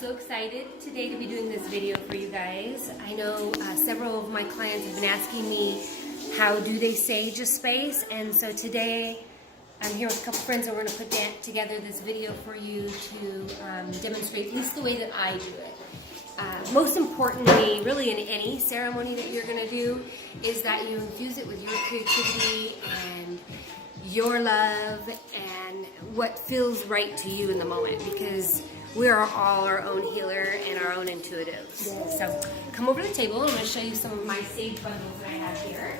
so excited today to be doing this video for you guys. I know several of my clients have been asking me how do they sage a space, and so today I'm here with a couple friends and we're going to put together this video for you to demonstrate at least the way that I do it. Most importantly, really in any ceremony that you're going to do, is that you infuse it with your creativity and your love and what feels right to you in the moment, because we are all our own healer and our own intuitives. Yes. So come over to the table. I'm going to show you some of my sage bundles that I have here.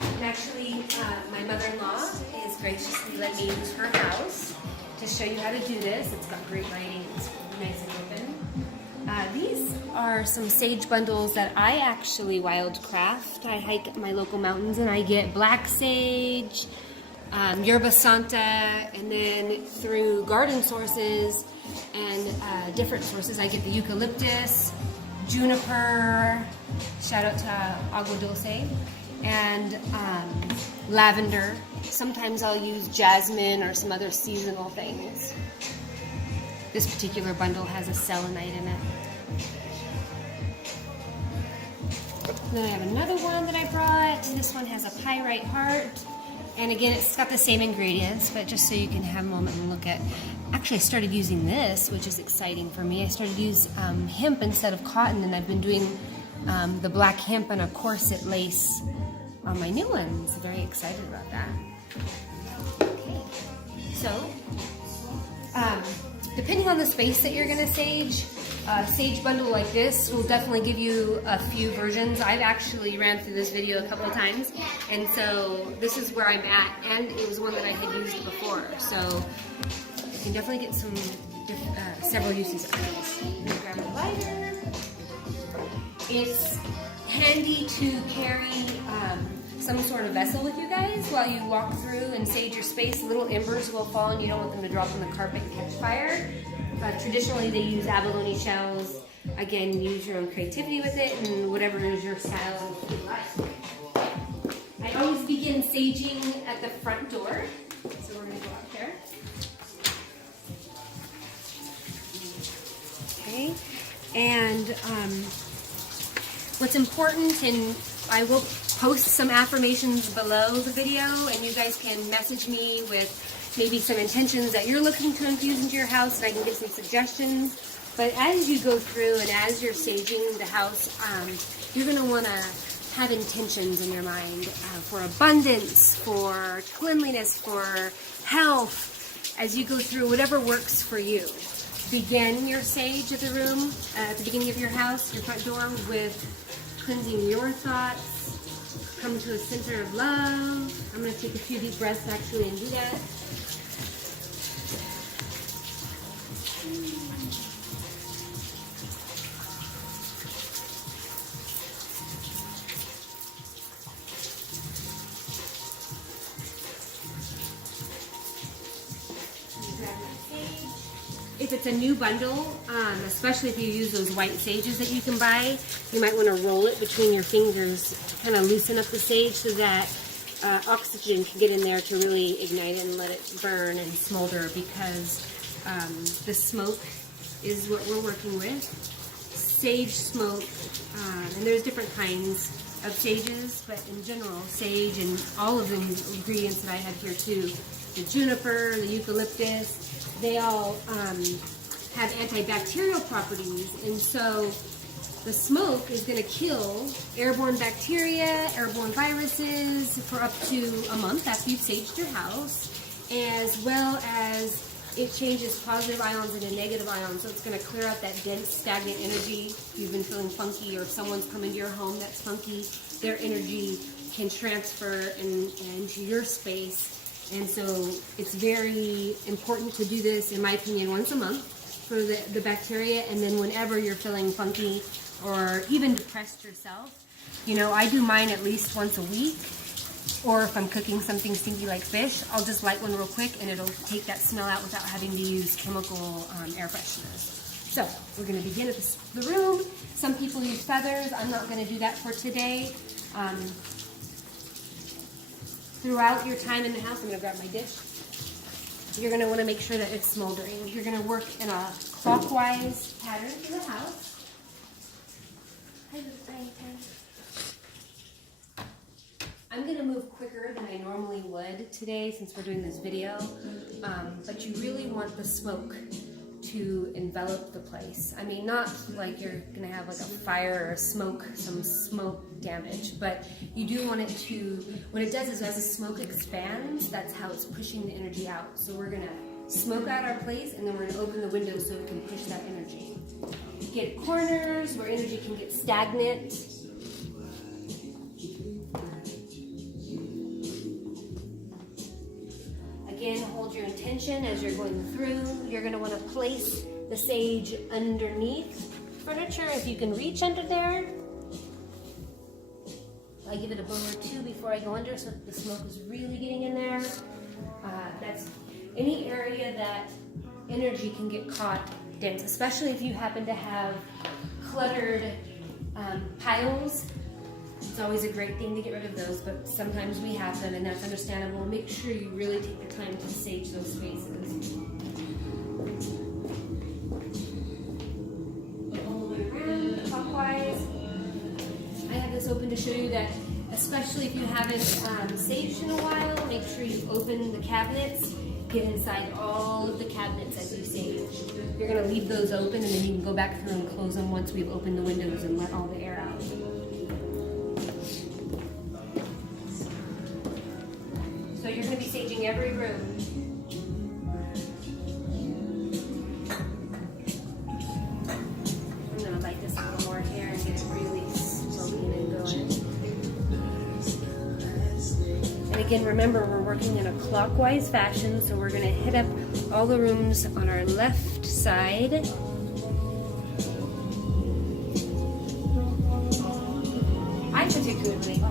And actually, my mother-in-law is graciously let me use her house to show you how to do this. It's got great lighting. It's really nice and open. These are some sage bundles that I actually wildcraft. I hike at my local mountains and I get black sage, yerba santa, and then through garden sources and different sources I get the eucalyptus, juniper, shout out to agua dulce, and lavender. Sometimes I'll use jasmine or some other seasonal things. This particular bundle has a selenite in it. And then I have another one that I brought. This one has a pyrite heart. And again, it's got the same ingredients, but just so you can have a moment and look at. Actually, I started using this, which is exciting for me. I started to use hemp instead of cotton, and I've been doing the black hemp and a corset lace on my new ones. Very excited about that. Okay. So, depending on the space that you're going to sage, a sage bundle like this will definitely give you a few versions. I've actually ran through this video a couple of times, and so this is where I'm at, and it was one that I had used before, so you can definitely get some several uses out of this. I'm going to grab my lighter. It's handy to carry some sort of vessel with you guys while you walk through and sage your space. Little embers will fall and you don't want them to drop on the carpet and catch fire. Traditionally they use abalone shells. Again, use your own creativity with it and whatever is your style you like. I always begin saging at the front door. So we're going to go out there. Okay. And what's important, and I will post some affirmations below the video, and you guys can message me with maybe some intentions that you're looking to infuse into your house, and I can give some suggestions. But as you go through and as you're saging the house, you're going to want to have intentions in your mind for abundance, for cleanliness, for health, as you go through whatever works for you. Begin your sage at the room, at the beginning of your house, your front door, with cleansing your thoughts. Come to a center of love. I'm going to take a few deep breaths actually and do that. If it's a new bundle, especially if you use those white sages that you can buy, you might want to roll it between your fingers to kind of loosen up the sage so that oxygen can get in there to really ignite it and let it burn and smolder, because the smoke is what we're working with. Sage smoke, and there's different kinds of sages, but in general, sage and all of the ingredients that I have here too, the juniper, the eucalyptus, they all have antibacterial properties, and so the smoke is going to kill airborne bacteria, airborne viruses for up to a month after you've saged your house, as well as it changes positive ions into negative ions, so it's going to clear out that dense, stagnant energy. If you've been feeling funky, or if someone's come into your home that's funky, their energy can transfer into your space. And so it's very important to do this, in my opinion, once a month for the bacteria. And then whenever you're feeling funky or even depressed yourself, you know, I do mine at least once a week. Or if I'm cooking something stinky like fish, I'll just light one real quick and it'll take that smell out without having to use chemical air fresheners. So we're going to begin at the room. Some people use feathers. I'm not going to do that for today. Throughout your time in the house, I'm going to grab my dish. you're going to want to make sure that it's smoldering. You're going to work in a clockwise pattern through the house. I'm going to move quicker than I normally would today since we're doing this video, but you really want the smoke to envelop the place. I mean, not like you're going to have like a fire or some smoke damage, but you do want it to, what it does is as the smoke expands, that's how it's pushing the energy out. So we're going to smoke out our place, and then we're going to open the window so we can push that energy. Get corners where energy can get stagnant. Again, hold your intention as you're going through. You're going to want to place the sage underneath furniture if you can reach under there. I give it a blow or two before I go under so that the smoke is really getting in there. That's any area that energy can get caught dense, especially if you happen to have cluttered piles. It's always a great thing to get rid of those, but sometimes we have them, and that's understandable. Make sure you really take the time to sage those spaces. All the way around, clockwise. I have this open to show you that, especially if you haven't saged in a while, make sure you open the cabinets. Get inside all of the cabinets as you sage. You're going to leave those open, and then you can go back through and close them once we've opened the windows and let all the air out. So you're going to be saging every room. I'm going to light this a little more here and get it really smoking and going. And again, remember, we're working in a clockwise fashion, so we're going to hit up all the rooms on our left side. I particularly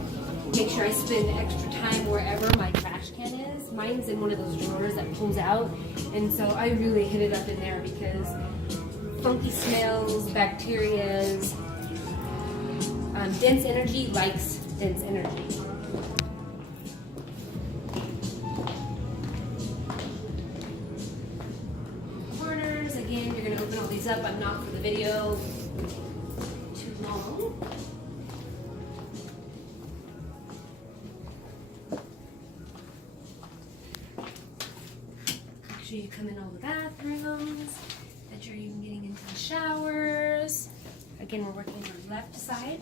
make sure I spend extra time wherever my trash can is. Mine's in one of those drawers that pulls out, and so I really hit it up in there because funky smells, bacterias, dense energy likes dense energy. Corners, again, you're going to open all these up. I'm not for the video too long. Make sure you come in all the bathrooms, that you're even getting into the showers. Again, we're working on the left side.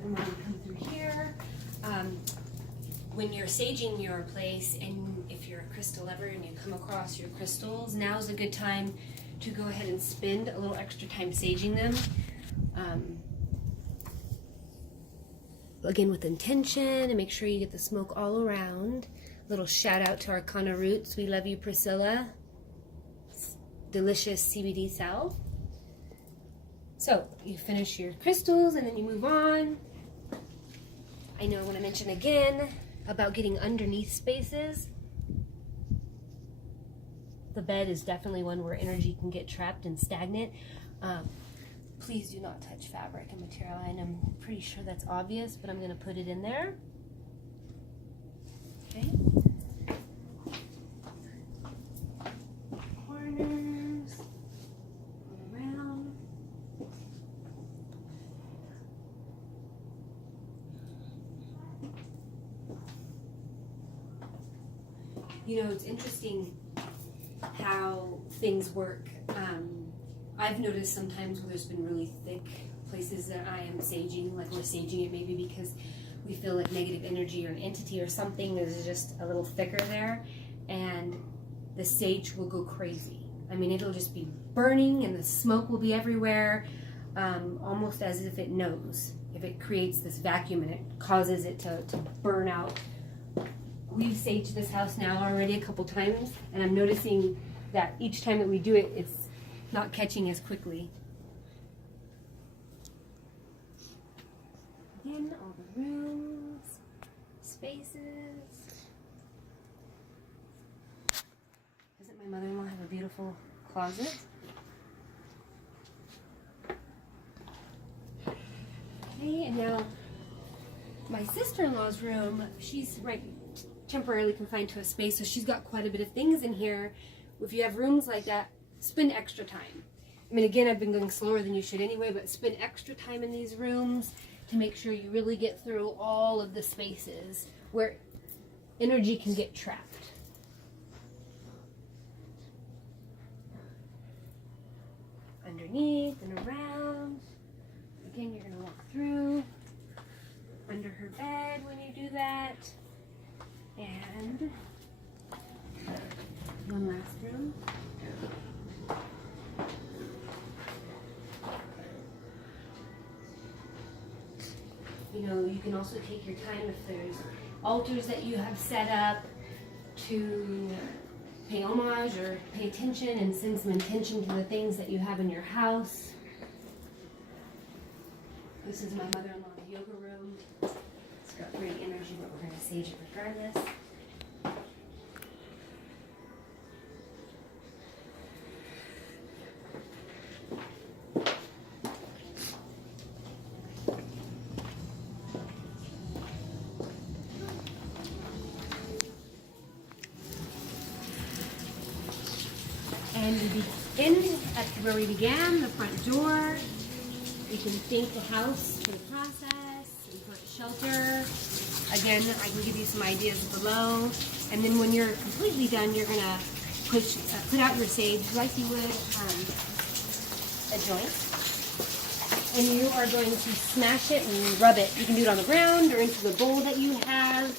And when we come through here, when you're saging your place, and if you're a crystal lover and you come across your crystals, now's a good time to go ahead and spend a little extra time saging them. Again, with intention, and make sure you get the smoke all around. Little shout out to Arcana Roots. We love you, Priscilla. Delicious CBD salve. So you finish your crystals and then you move on. I know I want to mention again about getting underneath spaces. The bed is definitely one where energy can get trapped and stagnant. Please do not touch fabric and material. And I'm pretty sure that's obvious, but I'm going to put it in there. Okay. Corners, all around. You know, it's interesting how things work. I've noticed sometimes where there's been really thick places that I am saging, like we're saging it maybe because we feel like negative energy or an entity or something is just a little thicker there, and the sage will go crazy. I mean, it'll just be burning and the smoke will be everywhere, almost as if it knows. If it creates this vacuum and it causes it to burn out. We've saged this house now already a couple times, and I'm noticing that each time that we do it, it's not catching as quickly. Again, all the rooms, spaces. My mother-in-law have a beautiful closet. Okay, and now my sister-in-law's room, she's temporarily confined to a space, so she's got quite a bit of things in here. If you have rooms like that, spend extra time. I mean, again, I've been going slower than you should anyway, but spend extra time in these rooms to make sure you really get through all of the spaces where energy can get trapped. Underneath and around. Again, you're going to walk through. Under her bed when you do that. And one last room. You know, you can also take your time if there's altars that you have set up to pay homage or pay attention and send some intention to the things that you have in your house. This is my mother-in-law's yoga room. It's got great energy, but we're going to sage it regardless. And we begin at where we began, the front door. You can thank the house for the process and for its shelter. Again, I can give you some ideas below. And then when you're completely done, you're going to put out your sage like you would a joint. And you are going to smash it and rub it. You can do it on the ground or into the bowl that you have.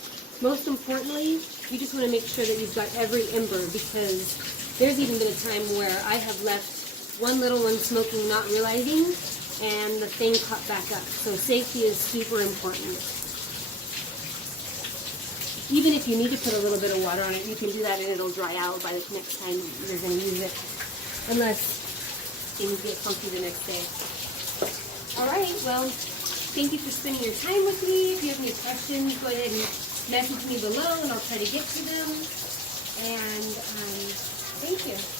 Most importantly, you just want to make sure that you've got every ember, because there's even been a time where I have left one little one smoking not realizing, and the thing caught back up. So safety is super important. Even if you need to put a little bit of water on it, you can do that and it'll dry out by the next time you're going to use it, unless things get funky the next day. Alright, well, thank you for spending your time with me. If you have any questions, go ahead and message me below and I'll try to get to them. And thank you.